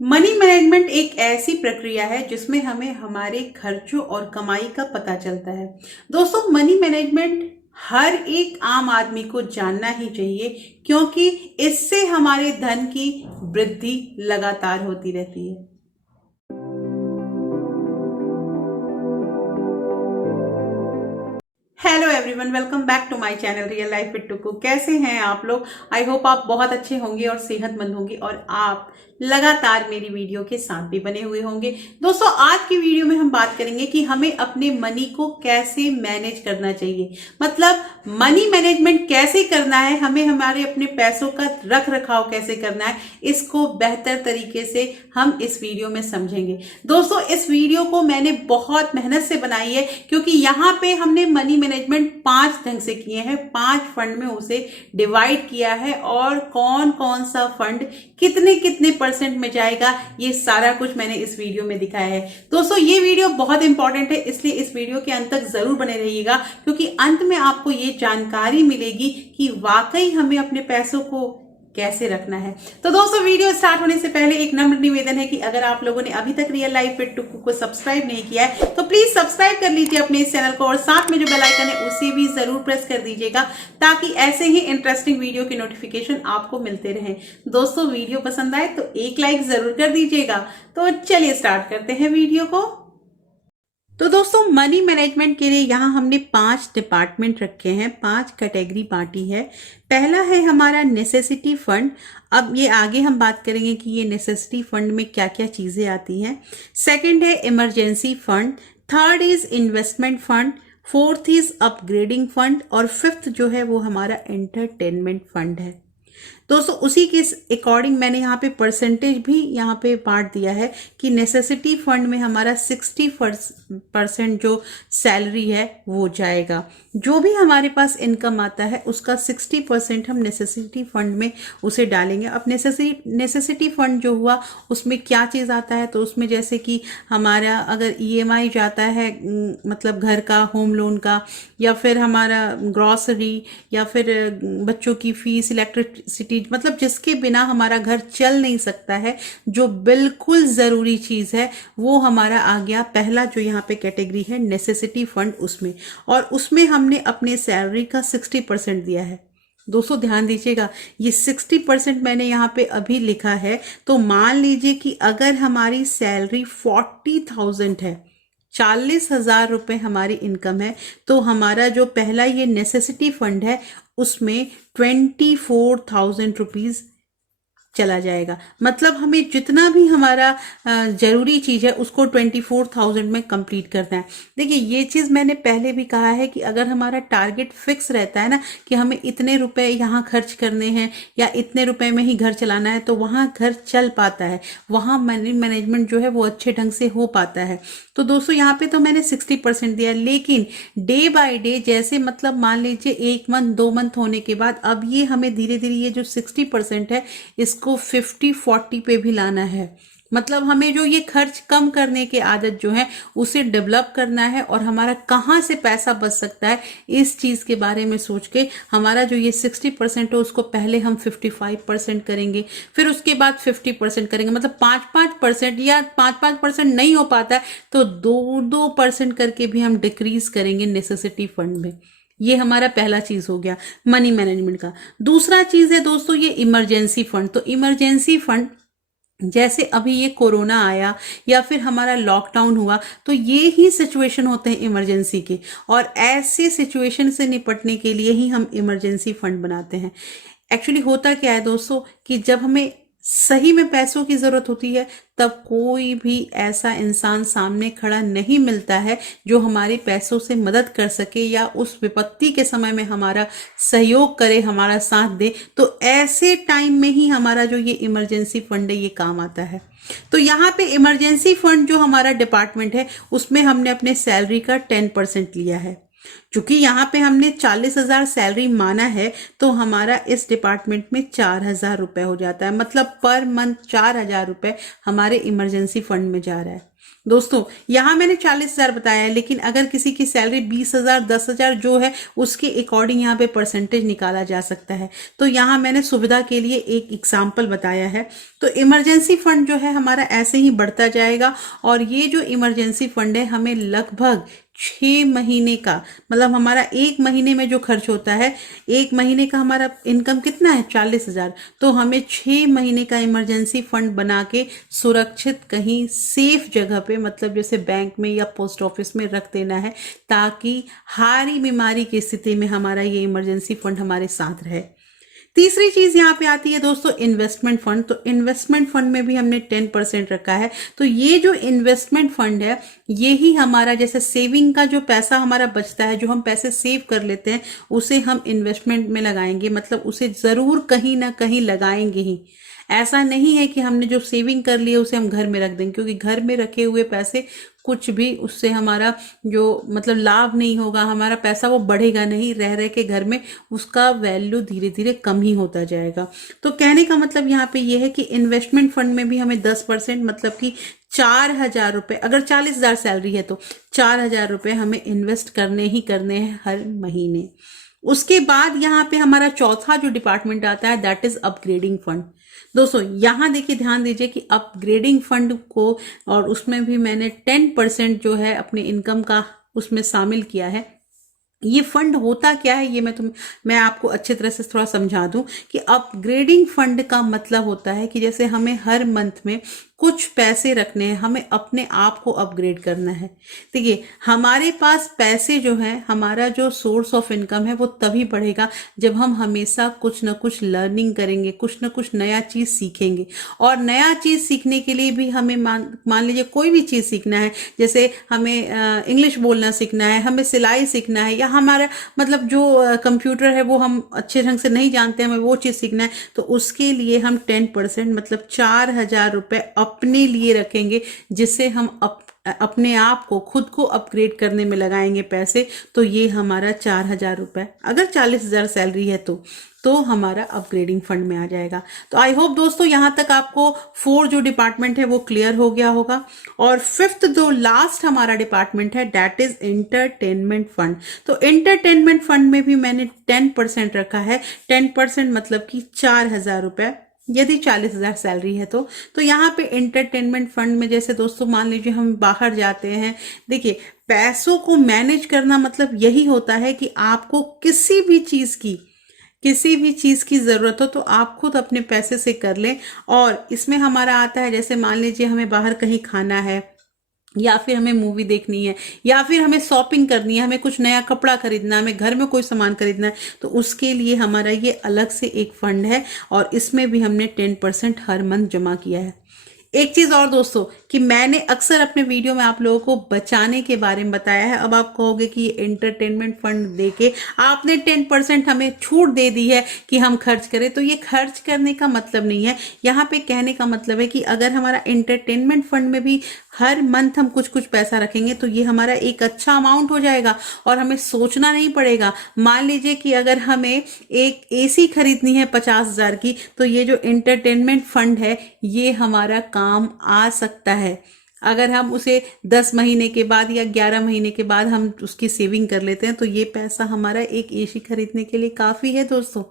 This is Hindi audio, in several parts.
मनी मैनेजमेंट एक ऐसी प्रक्रिया है जिसमें हमें हमारे खर्चों और कमाई का पता चलता है। दोस्तों, मनी मैनेजमेंट हर एक आम आदमी को जानना ही चाहिए, क्योंकि इससे हमारे धन की वृद्धि लगातार होती रहती है। Hello everyone, welcome back to my channel real life with Tuku. कैसे हैं आप लोग? आई होप आप बहुत अच्छे होंगे और सेहतमंद होंगे और आप लगातार मेरी वीडियो के साथ भी बने हुए होंगे। दोस्तों, आज की वीडियो में हम बात करेंगे कि हमें अपने मनी को कैसे मैनेज करना चाहिए। मतलब मनी मैनेजमेंट कैसे करना है, हमें हमारे अपने पैसों का रख रखाव कैसे करना है, इसको बेहतर तरीके से हम इस वीडियो में समझेंगे। दोस्तों, इस वीडियो को मैंने बहुत मेहनत से बनाई है, क्योंकि यहाँ पे हमने मनी मैनेजमेंट 5 ढंग से किए हैं, 5 फंड में उसे डिवाइड किया है और कौन कौन सा फंड कितने कितने परसेंट में जाएगा, ये सारा कुछ मैंने इस वीडियो में दिखाया है। दोस्तों, ये वीडियो बहुत इंपॉर्टेंट है, इसलिए इस वीडियो के अंत तक जरूर बने रहिएगा, क्योंकि अंत में आपको ये जानकारी मिलेगी कि वाकई हमें अपने पैसों को कैसे रखना है। तो दोस्तों, वीडियो स्टार्ट होने से पहले एक नम्र निवेदन है कि अगर आप लोगों ने अभी तक रियल लाइफ विद टुकू को सब्सक्राइब नहीं किया है तो प्लीज सब्सक्राइब कर लीजिए अपने इस चैनल को, और साथ में जो बेल आइकन है उसे भी जरूर प्रेस कर दीजिएगा, ताकि ऐसे ही इंटरेस्टिंग वीडियो के नोटिफिकेशन आपको मिलते रहें। दोस्तों, वीडियो पसंद आए तो एक लाइक जरूर कर दीजिएगा। तो चलिए स्टार्ट करते हैं वीडियो को। तो दोस्तों, मनी मैनेजमेंट के लिए यहाँ हमने 5 डिपार्टमेंट रखे हैं, 5 कैटेगरी बांटी है। पहला है हमारा नेसेसिटी फंड। अब ये आगे हम बात करेंगे कि ये नेसेसिटी फंड में क्या क्या चीजें आती हैं। सेकंड है emergency fund. Third is investment fund. Fourth is upgrading fund. और फिफ्थ जो है वो हमारा एंटरटेनमेंट फंड है। दोस्तों, उसी के अकॉर्डिंग मैंने यहाँ पे परसेंटेज भी यहाँ पे बांट दिया है कि नेसेसिटी फंड में हमारा 60% जो सैलरी है वो जाएगा। जो भी हमारे पास इनकम आता है उसका 60% हम नेसेसिटी फंड में उसे डालेंगे। अब नेसेसिटी फंड जो हुआ उसमें क्या चीज़ आता है, तो उसमें जैसे कि हमारा अगर ईएमआई जाता है, मतलब घर का, होम लोन का, या फिर हमारा ग्रॉसरी, या फिर बच्चों की फीस, इलेक्ट्रिसिटी, मतलब जिसके बिना हमारा घर चल नहीं सकता है, जो बिल्कुल जरूरी चीज है, वो हमारा आ गया पहला जो यहाँ पे कैटेगरी है नेसेसिटी फंड उसमें। और उसमें हमने अपने सैलरी का 60% दिया है। दोस्तों, ध्यान दीजिएगा, ये 60% मैंने यहाँ पे अभी लिखा है। तो मान लीजिए कि अगर हमारी सैलरी 40,000 है, 40,000 रुपये हमारी इनकम है, तो हमारा जो पहला ये नेसेसिटी फंड है उसमें 24,000 रुपीज चला जाएगा। मतलब हमें जितना भी हमारा जरूरी चीज है उसको 24,000 में कंप्लीट करना है। देखिए, ये चीज मैंने पहले भी कहा है कि अगर हमारा टारगेट फिक्स रहता है ना कि हमें इतने रुपए यहाँ खर्च करने हैं या इतने रुपए में ही घर चलाना है, तो वहां घर चल पाता है, वहां मनी मैनेजमेंट जो है वो अच्छे ढंग से हो पाता है। तो दोस्तों, यहाँ पे तो मैंने 60% दिया, लेकिन डे बाय डे जैसे, मतलब मान लीजिए 1 मंथ 2 मंथ होने के बाद अब ये हमें धीरे धीरे ये जो 60% है इसको 50-40 पे भी लाना है। मतलब हमें जो ये खर्च कम करने की आदत जो है उसे डेवलप करना है, और हमारा कहाँ से पैसा बच सकता है इस चीज के बारे में सोच के हमारा जो ये 60% है उसको पहले हम 55% करेंगे, फिर उसके बाद 50% करेंगे। मतलब 5-5% या 5-5% नहीं हो पाता है तो 2-2% करके भी हम डिक्रीज करेंगे नेसेसिटी फंड में। ये हमारा पहला चीज हो गया मनी मैनेजमेंट का। दूसरा चीज है दोस्तों ये इमरजेंसी फंड। तो इमरजेंसी फंड, जैसे अभी ये कोरोना आया या फिर हमारा लॉकडाउन हुआ, तो ये ही सिचुएशन होते हैं इमरजेंसी के, और ऐसे सिचुएशन से निपटने के लिए ही हम इमरजेंसी फंड बनाते हैं। एक्चुअली होता क्या है दोस्तों कि जब हमें सही में पैसों की जरूरत होती है तब कोई भी ऐसा इंसान सामने खड़ा नहीं मिलता है जो हमारे पैसों से मदद कर सके या उस विपत्ति के समय में हमारा सहयोग करे, हमारा साथ दे। तो ऐसे टाइम में ही हमारा जो ये इमरजेंसी फंड है ये काम आता है। तो यहाँ पे इमरजेंसी फंड जो हमारा डिपार्टमेंट है उसमें हमने अपने सैलरी का 10% लिया है। क्योंकि यहाँ पे हमने 40,000 सैलरी माना है, तो हमारा इस डिपार्टमेंट में 4,000 रुपए हो जाता है। मतलब पर मंथ 4,000 रुपए हमारे इमरजेंसी फंड में जा रहा है। दोस्तों यहाँ मैंने 40,000 बताया है, लेकिन अगर किसी की सैलरी 20,000 10,000 जो है उसके अकॉर्डिंग यहाँ पे परसेंटेज निकाला जा सकता है। तो यहाँ मैंने सुविधा के लिए एक एग्जाम्पल बताया है। तो इमरजेंसी फंड जो है हमारा ऐसे ही बढ़ता जाएगा, और ये जो इमरजेंसी फंड है हमें लगभग 6 महीने का, मतलब हमारा 1 महीने में जो खर्च होता है, 1 महीने का हमारा इनकम कितना है 40,000, तो हमें 6 महीने का इमरजेंसी फंड बना के सुरक्षित कहीं सेफ जगह पे, मतलब जैसे बैंक में या पोस्ट ऑफिस में रख देना है, ताकि हारी बीमारी की स्थिति में हमारा ये इमरजेंसी फंड हमारे साथ रहे। तीसरी चीज यहाँ पे आती है दोस्तों इन्वेस्टमेंट फंड। तो इन्वेस्टमेंट फंड में भी हमने 10% रखा है। तो ये जो इन्वेस्टमेंट फंड है, ये ही हमारा जैसे सेविंग का जो पैसा हमारा बचता है, जो हम पैसे सेव कर लेते हैं, उसे हम इन्वेस्टमेंट में लगाएंगे, मतलब उसे जरूर कहीं ना कहीं लगाएंगे ही। ऐसा नहीं है कि हमने जो सेविंग कर लिया उसे हम घर में रख देंगे, क्योंकि घर में रखे हुए पैसे कुछ भी उससे हमारा जो मतलब लाभ नहीं होगा, हमारा पैसा वो बढ़ेगा नहीं, रह रह के घर में उसका वैल्यू धीरे धीरे कम ही होता जाएगा। तो कहने का मतलब यहाँ पे ये है कि इन्वेस्टमेंट फंड में भी हमें 10%, मतलब कि 4,000 रुपये, अगर 40,000 सैलरी है तो 4,000 रुपये हमें इन्वेस्ट करने ही करने हैं हर महीने। उसके बाद यहाँ पे हमारा चौथा जो डिपार्टमेंट आता है, दैट इज अपग्रेडिंग फंड। दोस्तों यहाँ देखिए, ध्यान दीजिए कि अपग्रेडिंग फंड को, और उसमें भी मैंने 10% जो है अपने इनकम का उसमें शामिल किया है। ये फंड होता क्या है, ये मैं आपको अच्छी तरह से थोड़ा समझा दूं कि अपग्रेडिंग फंड का मतलब होता है कि जैसे हमें हर मंथ में कुछ पैसे रखने हैं, हमें अपने आप को अपग्रेड करना है। देखिए, हमारे पास पैसे जो हैं, हमारा जो सोर्स ऑफ इनकम है, वो तभी बढ़ेगा जब हम हमेशा कुछ ना कुछ लर्निंग करेंगे, कुछ ना कुछ नया चीज सीखेंगे। और नया चीज सीखने के लिए भी हमें मान लीजिए कोई भी चीज सीखना है, जैसे हमें इंग्लिश बोलना सीखना है, हमें सिलाई सीखना है, या हमारा मतलब जो कंप्यूटर है वो हम अच्छे ढंग से नहीं जानते, हमें वो चीज सीखना है, तो उसके लिए हम 10%, मतलब 4,000 रुपये अपने लिए रखेंगे, जिससे हम अपने आप को, खुद को अपग्रेड करने में लगाएंगे पैसे। तो ये हमारा 4,000 रुपये, अगर 40,000 सैलरी है तो हमारा अपग्रेडिंग फंड में आ जाएगा। तो आई होप दोस्तों यहाँ तक आपको 4 जो डिपार्टमेंट है वो क्लियर हो गया होगा। और 5th जो लास्ट हमारा डिपार्टमेंट है, दैट इज एंटरटेनमेंट फंड। तो एंटरटेनमेंट फंड में भी मैंने 10% रखा है। 10% मतलब कि 4,000 रुपये, यदि 40,000 सैलरी है तो यहाँ पे एंटरटेनमेंट फंड में, जैसे दोस्तों मान लीजिए हम बाहर जाते हैं, देखिए पैसों को मैनेज करना मतलब यही होता है कि आपको किसी भी चीज की जरूरत हो तो आप खुद अपने पैसे से कर लें। और इसमें हमारा आता है, जैसे मान लीजिए हमें बाहर कहीं खाना है, या फिर हमें मूवी देखनी है, या फिर हमें शॉपिंग करनी है, हमें कुछ नया कपड़ा खरीदना है, हमें घर में कोई सामान खरीदना है, तो उसके लिए हमारा ये अलग से एक फंड है, और इसमें भी हमने 10% हर मंथ जमा किया है। एक चीज और दोस्तों, कि मैंने अक्सर अपने वीडियो में आप लोगों को बचाने के बारे में बताया है। अब आप कहोगे कि एंटरटेनमेंट फंड देके आपने 10% हमें छूट दे दी है कि हम खर्च करें, तो ये खर्च करने का मतलब नहीं है। यहाँ पे कहने का मतलब है कि अगर हमारा एंटरटेनमेंट फंड में भी हर मंथ हम कुछ कुछ पैसा रखेंगे, तो ये हमारा एक अच्छा अमाउंट हो जाएगा, और हमें सोचना नहीं पड़ेगा। मान लीजिए कि अगर हमें एक AC खरीदनी है 50,000 की, तो ये जो एंटरटेनमेंट फंड है ये हमारा काम आ सकता है। अगर हम उसे 10 महीने के बाद या 11 महीने के बाद हम उसकी सेविंग कर लेते हैं, तो ये पैसा हमारा एक AC खरीदने के लिए काफी है दोस्तों।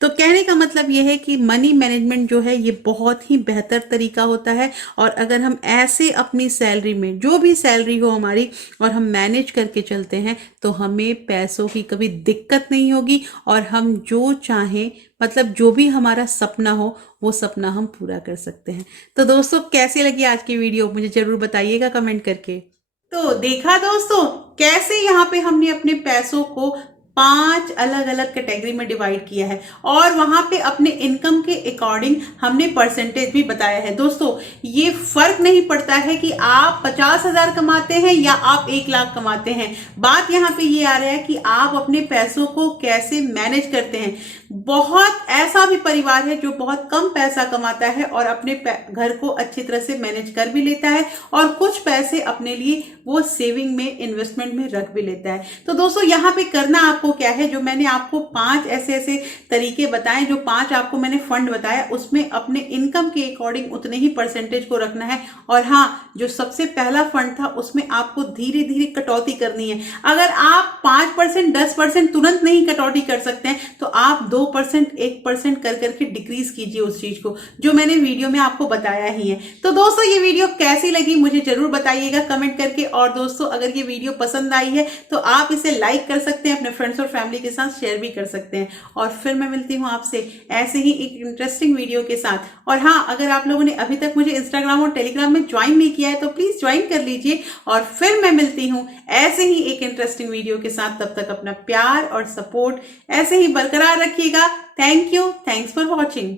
तो कहने का मतलब यह है कि मनी मैनेजमेंट जो है ये बहुत ही बेहतर तरीका होता है। और अगर हम ऐसे अपनी सैलरी में, जो भी सैलरी हो हमारी, और हम मैनेज करके चलते हैं, तो हमें पैसों की कभी दिक्कत नहीं होगी, और हम जो चाहें, मतलब जो भी हमारा सपना हो, वो सपना हम पूरा कर सकते हैं। तो दोस्तों कैसी लगी आज की वीडियो, मुझे जरूर बताइएगा कमेंट करके। तो देखा दोस्तों कैसे यहाँ पे हमने अपने पैसों को 5 अलग अलग कैटेगरी में डिवाइड किया है, और वहां पे अपने इनकम के अकॉर्डिंग हमने परसेंटेज भी बताया है। दोस्तों ये फर्क नहीं पड़ता है कि आप 50,000 कमाते हैं या आप 1 लाख कमाते हैं, बात यहाँ पे ये आ रहा है कि आप अपने पैसों को कैसे मैनेज करते हैं। बहुत ऐसा भी परिवार है जो बहुत कम पैसा कमाता है और अपने घर को अच्छी तरह से मैनेज कर भी लेता है और कुछ पैसे अपने लिए वो सेविंग में, इन्वेस्टमेंट में रख भी लेता है। तो दोस्तों यहाँ पे करना आपको क्या है, जो मैंने आपको 5 ऐसे ऐसे तरीके बताए, जो 5 आपको मैंने फंड बताया, उसमें अपने इनकम के अकॉर्डिंग उतने ही परसेंटेज को रखना है। और हाँ, जो सबसे पहला फंड था उसमें आपको धीरे धीरे कटौती करनी है। अगर आप 5%, 10% तुरंत नहीं कटौती कर सकते हैं तो आप 2%, 1% कर करके डिक्रीज कीजिए उस चीज को, जो मैंने वीडियो में आपको बताया ही है। तो दोस्तों ये वीडियो कैसी लगी मुझे जरूर बताइएगा कमेंट करके। और दोस्तों अगर ये वीडियो पसंद आई है तो आप इसे लाइक कर सकते हैं, अपने फ्रेंड्स और फैमिली के साथ शेयर भी कर सकते हैं। और फिर मैं मिलती हूँ आपसे ऐसे ही एक इंटरेस्टिंग वीडियो के साथ। और हाँ, अगर आप लोगों ने अभी तक मुझे इंस्टाग्राम और टेलीग्राम में ज्वाइन नहीं किया है तो प्लीज ज्वाइन कर लीजिए। और फिर मैं मिलती हूँ ऐसे ही एक इंटरेस्टिंग वीडियो के साथ। तब तक अपना प्यार और सपोर्ट ऐसे ही बरकरार रखिएगा। Thank you, thanks for watching.